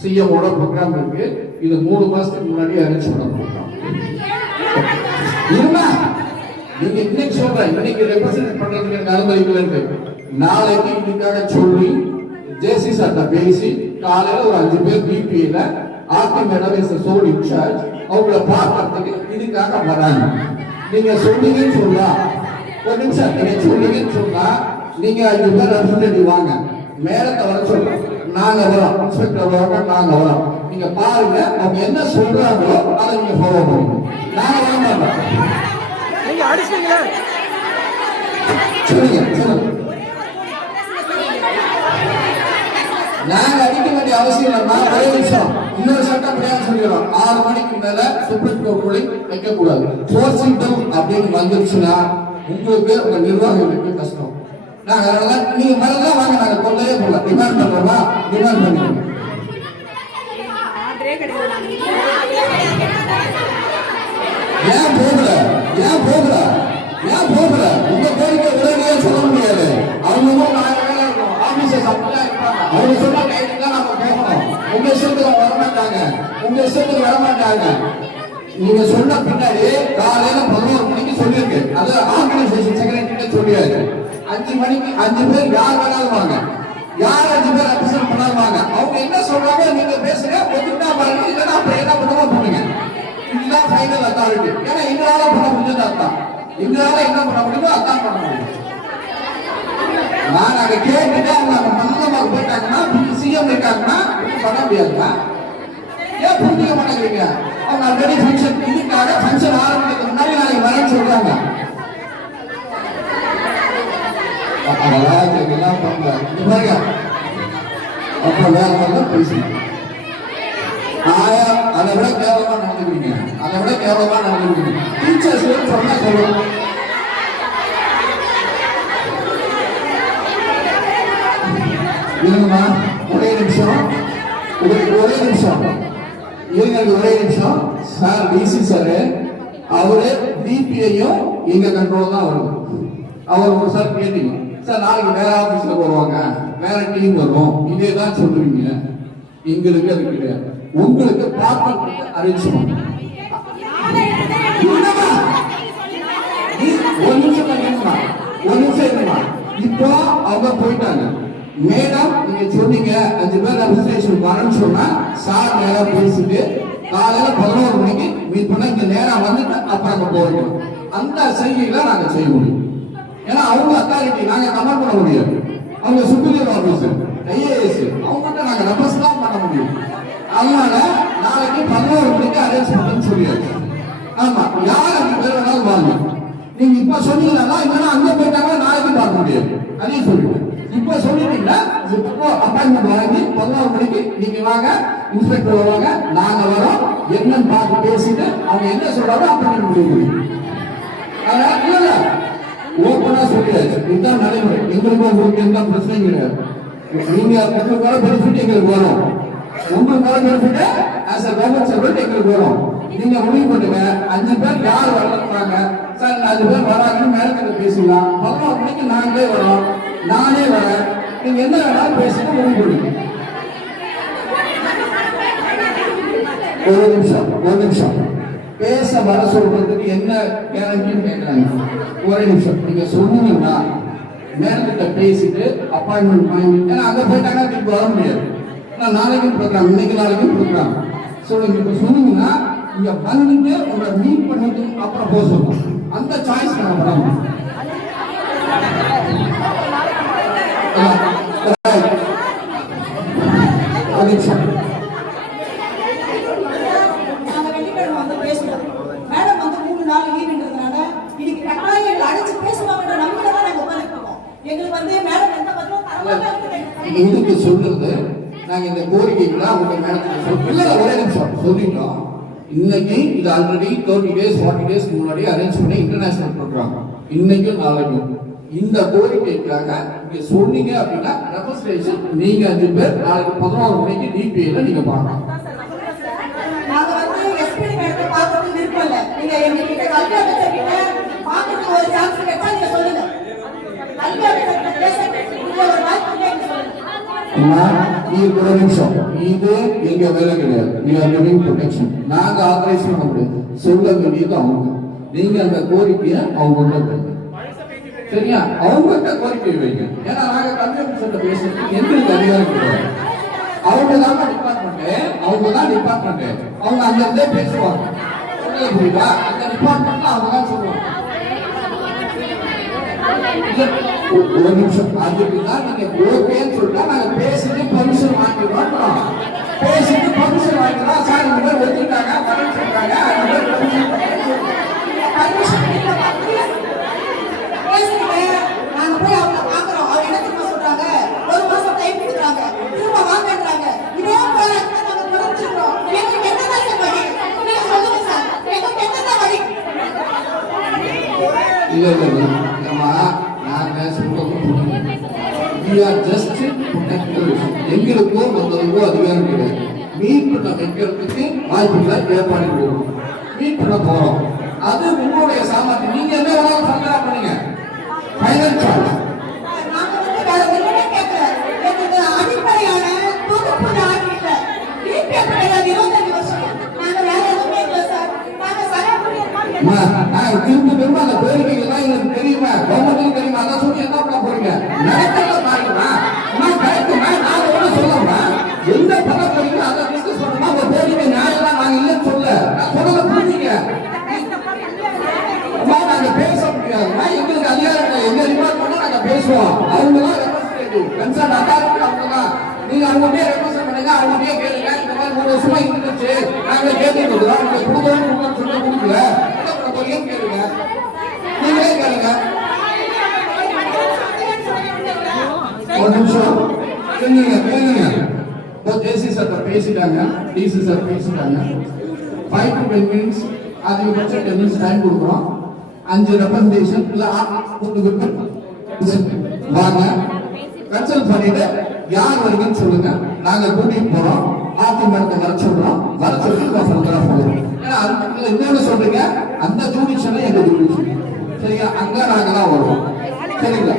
சிஎமோட program இருக்கு. இது 3 மாசத்துக்கு முன்னாடி அரேஞ்ச் பண்ண ப்ரோக்ராம். நீங்க இன்னைக்கு சொல்றேன், இன்னைக்கு ரெப்ரசென்ட் பண்றதுக்கு எனக்கு அனுமதிக்கலன்னு, நாளைக்கு இதுக்காக சொல்லி ஜேசி சார்ட்ட பேசி காலையில ஒரு 5 பேர் பிபிஏல RT madam is sole incharge அவங்கள பார்க்கறதுக்கு இதுக்காக வராங்க. நீங்க சொன்னீங்கன்னு சொன்னா, ஒரு நிமிஷம், நீங்க சொன்னீங்கன்னு சொன்னா நீங்க 5 பேர் ரெப்ரசென்டேட்டிவ் வாங்க, மேலத்தை வர சொல்றோம், நாங்க வரோம், இன்ஸ்பெக்டர் வரோம், நாங்க வரோம். நீங்க பாருங்க அவங்க என்ன சொல்றாங்களோ அதை நீங்க ஃபாலோ பண்ணுங்க. நாங்க வர மாட்டோம். நீங்க அடிச்சீங்களா? சொல்லுங்க சொல்லுங்க. நாங்க அடிக்க வேண்டிய அவசியம் இல்லைன்னா ஒரே நிமிஷம் இன்னொரு சட்டம் கிடையாது சொல்லிடுறோம். 6 மணிக்கு மேல சுப்ரீம் கோர்ட் ரூலிங் வைக்க கூடாது. ஃபோர்சிங்டம் அப்படின்னு வந்துருச்சுன்னா உங்களுக்கு உங்க நிர்வாகிகளுக்கு கஷ்டம். நாங்க அதனால நீங்க மறந்துதான் வாங்க, நாங்க கொள்ளையே போல டிமாண்ட் பண்றோமா, டிமாண்ட் பண்ணிக்கணும். ஏன் போகல, ஏன் போகல, ஏன் போகல? உங்க கோரிக்கை உடனே சொல்ல முடியாது. அவங்க ஆபீசர்ஸ் அப்படிதான் இருப்பாங்க. அவங்க சொன்ன டைத்துக்கு தான் நம்ம போகணும். உங்க இஷ்டத்துக்கு வரமாட்டாங்க, உங்க இஷ்டத்துக்கு வரமாட்டாங்க. நீங்க சொன்ன பின்னாடி காலையில 11 மணிக்கு சொல்லியிருக்கு. அது ஆர்கனைசேஷன் செக்ரட்டரி சொல்லியாரு. 5 மணிக்கு 5 பேர் யார் வேணாலும் வாங்க, யார் 5 பேர் ரெப்ரசென்ட் பண்ணாலும் வாங்க. அவங்க என்ன சொல்றாங்க நீங்க பேசுங்க, ஒத்துக்கிட்டா பாருங்க, இல்லைன்னா அப்புறம் என்ன பண்ணுவோம் பண்ணுங்க. இதுதான் ஃபைனல் அத்தாரிட்டி. ஏன்னா எங்களால பண்ண முடிஞ்சது அதான், எங்களால என்ன பண்ண முடியுமோ அதான் பண்ண முடியும். நான் அங்க கேட்டுட்டு அவங்க மந்தமாக போயிட்டாங்கன்னா, சிஎம் இருக்காங்கன்னா பண்ண முடியாதுமா. ஏன் புரிஞ்சுக்க மாட்டேங்கிறீங்க? அவங்க ஆல்ரெடி ஃபங்க்ஷன், இதுக்காக ஃபங்க்ஷன் ஆரம்பிக்கிறதுக்கு முன்னாடி நாளைக்கு வரேன்னு சொல்றாங்க. அதெல்லாம் பண்ணல. பாருங்க அப்புறம் வேற மாதிரி பேசுங்க. அதை விட கேவலமா நடந்துக்கிறீங்க, அதை விட கேவலமா நடந்துக்கிறீங்க. டீச்சர்ஸ் சொன்னா சொல்லுவோம். இருங்கம்மா, ஒரே நிமிஷம், ஒரே நிமிஷம் இருங்க, ஒரே நிமிஷம். சார் டிசி சார் அவரு டிபிஐயும் எங்க கண்ட்ரோல் தான் வரும். அவர் ஒரு சார் கேட்டீங்க சார், நாளைக்கு வேற ஆபீஸ்ல வருவாங்க, வேற டீம் வரும், இதே தான் சொல்றீங்க. எங்களுக்கு அது கிடையாது. உங்களுக்கு ப்ராப்பர் அரேஞ்ச் பண்ணுங்க. ஒரு நிமிஷம் இருங்கம்மா, ஒரு நிமிஷம் இருங்கம்மா. இப்போ அவங்க போயிட்டாங்க. மேடம் நீங்க சொன்னீங்க 5 பேர் ரெப்ரசன்டேஷன் வரேன்னு சொன்னா சார் நேரா பேசிட்டு காலையில 11 மணிக்கு மீட் பண்ண இங்க நேரா வந்துட்டு அப்புறம் அங்க போறோம். அந்த செய்திகளை நாங்க செய்ய முடியும். ஏன்னா அவங்க அத்தாரிட்டி, நாங்க கமெண்ட் பண்ண முடியாது. அவங்க சுப்பீரியர் ஆபீசர் ஐஏஎஸ், அவங்க நாங்க ரெப்ரசன்ட் பண்ண முடியும். அதனால நாளைக்கு 11 மணிக்கு அரேஞ்ச் பண்ணுன்னு சொல்லியாச்சு. ஆமா, யார் 5 பேர் வேணாலும் வாங்க. நீங்க இப்ப சொன்னீங்கன்னா இல்லைன்னா அங்க போயிட்டாங்கன்னா நாளைக்கு பார்க்க முடியாது. அதையும் சொல்லிடுவேன். இப்ப சொல்லிட்டீங்கன்னா அப்பாயின்மெண்ட் வாங்கி 11 மணிக்கு நீங்க வாங்க, இன்ஸ்பெக்டர் வருவாங்க, நாங்க வரோம், என்னன்னு பார்த்து பேசிட்டு அவங்க என்ன சொல்றாங்க அப்பாயின்மெண்ட் முடியும். அதனால இல்ல ஓப்பனா சொல்லியாச்சு. இதுதான் நடைமுறை. எங்களுக்கு உங்களுக்கு எந்த பிரச்சனையும் கிடையாது. நீங்க உங்களுக்கு வர பெனிஃபிட் எங்களுக்கு வரும், உங்களுக்கு வர benefit as a government servant எங்களுக்கு வரும். நீங்க முடிவு பண்ணுங்க. 5 பேர் யார் வர்றாங்க சார், 5 பேர் வராங்கன்னு மேலக்கிட்ட பேசிக்கலாம். 11 மணிக்கு நாங்களே வரோம், நானே வரேன், நீங்க என்ன வேணாலும் பேசுங்க, முடிவு பண்ணுங்க. ஒரு நிமிஷம் பேச வர சொல்றதுக்கு என்ன கேரண்டின்னு கேட்கறாங்க. ஒரு நிமிஷம் நீங்க சொன்னீங்கன்னா மேலக்கிட்ட பேசிட்டு அப்பாயின்மெண்ட் வாங்கிட்டு, ஏன்னா அங்க போயிட்டாங்கன்னா திருப்பி வர முடியாது. நாளைக்கும் ப்ரோக்ராம், இன்னைக்கு நாளைக்கும் ப்ரோக்ராம். ஸோ நீங்க இப்போ சொன்னீங்கன்னா இங்க வந்துட்டு உங்களை மீட் பண்ணிட்டு அப்புறம் போக சொல்லுவோம். அந்த சாய்ஸ் நான் பண்ணணும். ஒரு நிமிஷம் இதுக்கு சொல்றது, நாங்க இந்த கோரிக்கைகள்லாம் உங்க மேல ஒரே நிமிஷம் சொல்லிட்டோம். இன்னைக்கு இது ஆல்ரெடி 30 days 40 days முன்னாடி அரேஞ்ச் பண்ணி இன்டர்நேஷனல் ப்ரோக்ராம். இன்னைக்கும் நாளைக்கும் இந்த கோரிக்கைக்காக நீங்க சொன்னீங்க அப்படின்னா ரெப்ரசன்டேஷன் நீங்க 5 பேர் நாளைக்கு 11 மணிக்கு டிபிஐல நீங்க பார்க்கலாம். நாங்க வந்து எஸ்பி மேடத்தை பார்க்கறது விருப்பம் இல்ல. நீங்க எங்ககிட்ட கல்வி அமைச்சர்கிட்ட பார்க்கறதுக்கு ஒரு சான்ஸ் கிடைச்சா நீங்க சொல்லுங்க. கல்வி அமைச்சர்கிட்ட பேச ஒரு வாய்ப்பு சொல்லுங்க. அம்மா இது ஒரு நிமிஷம், இது எங்க வேலை கிடையாது. We are giving protection. நாங்க ஆதரைஸ் பண்ண முடியாது. சொல்ல வேண்டியது அவங்க. நீங்க அந்த கோரிக்கையை அவங்க வைங்க. சரியா? அவங்ககிட்ட கோரிக்கை வைங்க. ஏன்னா நாங்க கம்யூனிஸ்ட் பேசுறது எங்களுக்கு அதிகாரம் கிடையாது. அவங்க தான் டிபார்ட்மெண்ட். அவங்க அங்க இருந்தே பேசுவாங்க. சொல்லுங்க புரியுதா? அந்த டிபார்ட்மெண்ட்ல அவங்க தான் சொல்லுவாங்க. ஒரு நிமிஷம், அதுக்குதான் நீங்க ஓகேன்னு சொல்லிட்டா நாங்க பேசிட்டு பர்மிஷன் வாங்கிடுறோம். பேசிட்டு பர்மிஷன் வாங்கிடுறோம். சார் இந்த மாதிரி ஒத்துக்கிட்டாங்க, வரேன்னு சொல்றாங்க. நாங்க போய் அவங்க பாக்குறோம். அவங்க என்ன தெரியுமா சொல்றாங்க? 1 மாசம் டைம் கொடுக்குறாங்க, திரும்ப வாங்கன்றாங்க. இதே போராட்டத்தை நாங்க தொடர்ந்துருக்கோம். எங்களுக்கு என்னதான் சார் வழி? நீங்க சொல்லுங்க சார், எங்களுக்கு என்னதான் வழி? இல்ல அம்மா, நாங்க சொல்றது we are just protectors. எங்களுக்கோ மற்றவங்களுக்கோ அதிகாரம் கிடையாது. மீட் பண்ண வைக்கிறதுக்கு வாய்ப்புகளை ஏற்பாடு போகும். மீட் பண்ண போறோம். அது உங்களுடைய சாமர்த்தியம். நீங்க என்ன வேணாலும் ஃபர்தரா பண்ணுங்க. Final choice. நாங்க வந்து வேற ஒண்ணுமே கேட்கல. எங்களுக்கு அடிப்படையான தொகுப்பு தான் இல்ல. டிபிஎஃப் கிடையாது 25 வருஷம். நாங்க வேற எதுவுமே இல்ல சார். நாங்க சராசரி அம்மா, நான் திரும்ப அந்த கோரிக்கைகள்லாம் எங்களுக்கு தெரியுமா? கவர்மெண்ட்டுக்கு தெரியுமா? அதான் சொல்லி என்ன பண்ண போறீங்க? நடக்கிறத பாருங்கம்மா. அம்மா கரெக்டுமா? நாங்க ஒன்றும் சொல்லணுமா? எந்த பணம் கிடைக்கும் அதை டிஸ்கஸ் பண்ணணுமா? உங்க கோரிக்கை நியாயம்லாம் நாங்க இல்லைன்னு சொல்ல. நான் சொல்றத புரிஞ்சுங்க. அம்மா, நாங்க பேச முடியாதுமா. எங்களுக்கு அதிகாரம் இல்லை. எங்க டிபார்ட்மெண்ட் நாங்க பேசுவோம். அவங்க தான் ரெப்ரசன்டேட்டிவ், கன்சர்ன் அத்தாரிட்டி அவங்க தான். நீங்க அவங்ககிட்டயே ரெப்ரசன்ட் பண்ணுங்க, அவங்ககிட்டயே கேளுங்க. இந்த மாதிரி 3 வருஷமா இருந்துச்சு, நாங்க கேட்டுட்டு இருக்கிறோம். நீங்க கொடுக்கணும்னு சொல்ல கொடுக்கல. கேளுங்க, நீங்களே கேளுங்க. ஒரு நிமிஷம் கேளுங்க. ஜேசி சார் பேசிட்டாங்க, டிசி சார் பேசிட்டாங்க. 5 to 10 minutes அதிகபட்சம் 10 minutes டைம் கொடுக்குறோம். 5 ரெப்ரசன்டேஷன் இல்ல வாங்க, கன்சல்ட் பண்ணிட்டு யார் வருங்கன்னு சொல்லுங்க. நாங்க கூட்டிட்டு போறோம். ஆர்டிமெண்ட் வர சொல்றோம். வர சொல்லி ஃபர்தரா போறோம். ஏன்னா அதுக்கு இன்னொன்னு சொல்றீங்க, அந்த ஜூடிஷியல் எங்க ஜூடிஷியல் சரியா? அங்க நாங்க தான் வருவோம். சரிங்களா?